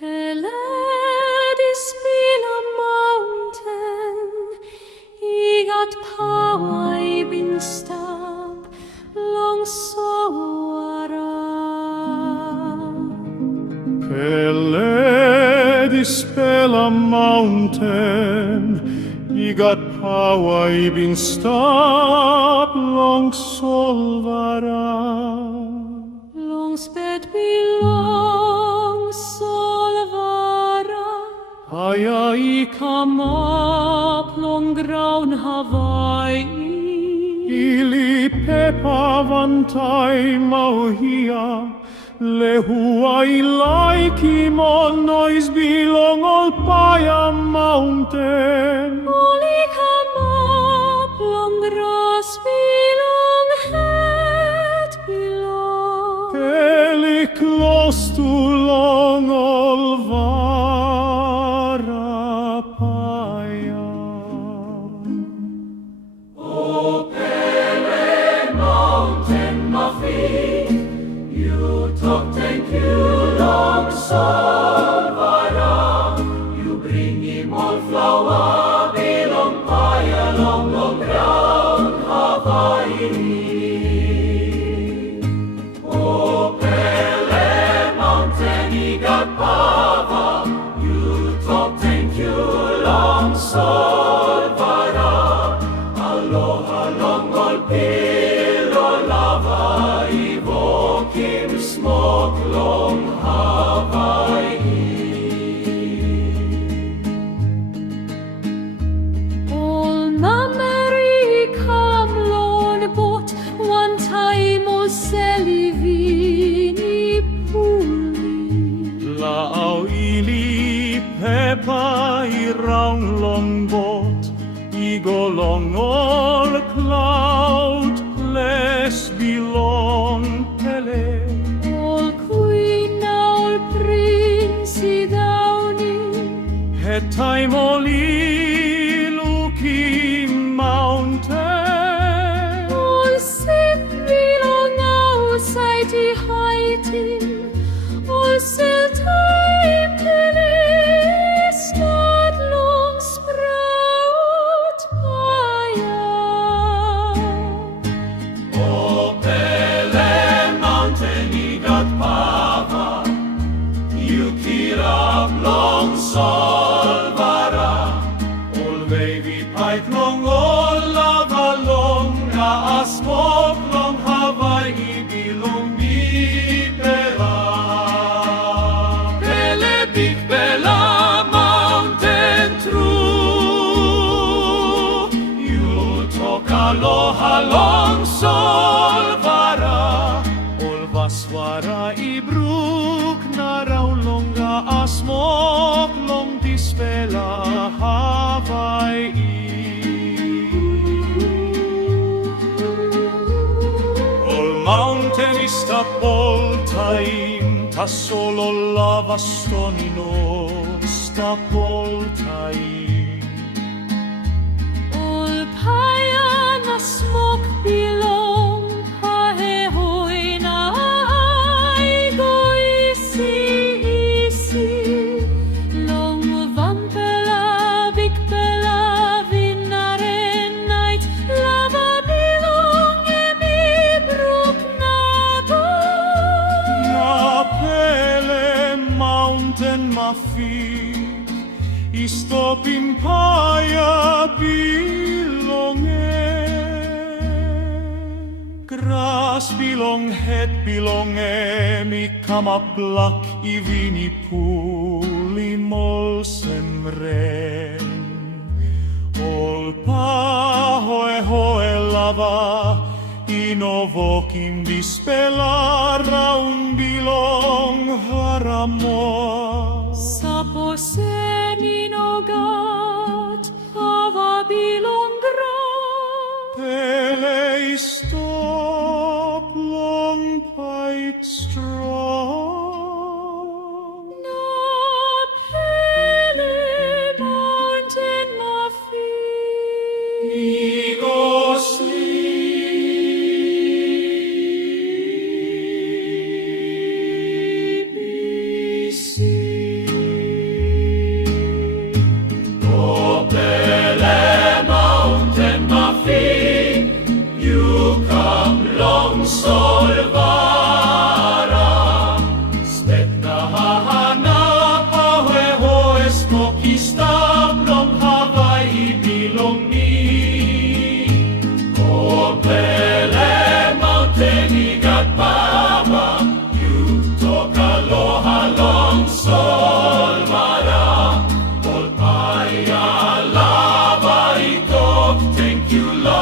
Peled is still a mountain, he got power, he been stop, long soara. Peled is still a mountain, he got power, he been stop, long solvara. Long sped belong solvara. Haja i Come up, long ground Hawaii. ili pepa vantai mauhia, lehua i laiki mon nois bilong ol Paya mountain. Oli come up, long grass belong, head belong. Eli close to long ol vara Paya. Thank you, long solvara. You bring him all flower, belong Paya, long, long ground Hawaii. Oh, Pele mountain, he got power. You talk, thank you, long solvara. Aloha, long, all pillow lava, evoke him, smoke long Hawaii. All memory come lon bot one time all selivini puli. Lao ili pepa i round long boat, i go long all cloud, place belong Pele. All queen all prince downy. Het time oli looking mountain. All ship belong outside the heighting. All sail time Pele start long sprout Paya. Oh, Pele mountain, he got power. You keep up long solvara. All wavy pipe long, all lava long, na smoke long Hawaii belong me Pela. Pele big Pela mountain true. You talk aloha long solvara. All vaswara i brook na raw longa asmok long dispela Hawaii. All mountain is up all time, ta solo lava stonino, stop all time. All Paya na smoke belong Pahehoi na ai go easy. Long vampela, big pela, vinaren night. Lava belong emi brook na go. Na Pele mountain mafi, istopin Paya bilonge. Grass belong, head belong, mi kama black i vini puli molsemren. Ol pahoe hoe lava, inovokim dispela raun bilong haramoa. Sapo senin ogat, hava bilong grad. Pele stop long pipe strong. Na Pele mountain mafi. Go sleep, see. Solvara, step na hahanap aweho esmokista plong Hawaii bilong ni. O Pele Mountain igat baba, you talk aloha long Solvara, all paya lava ito, thank you Lord.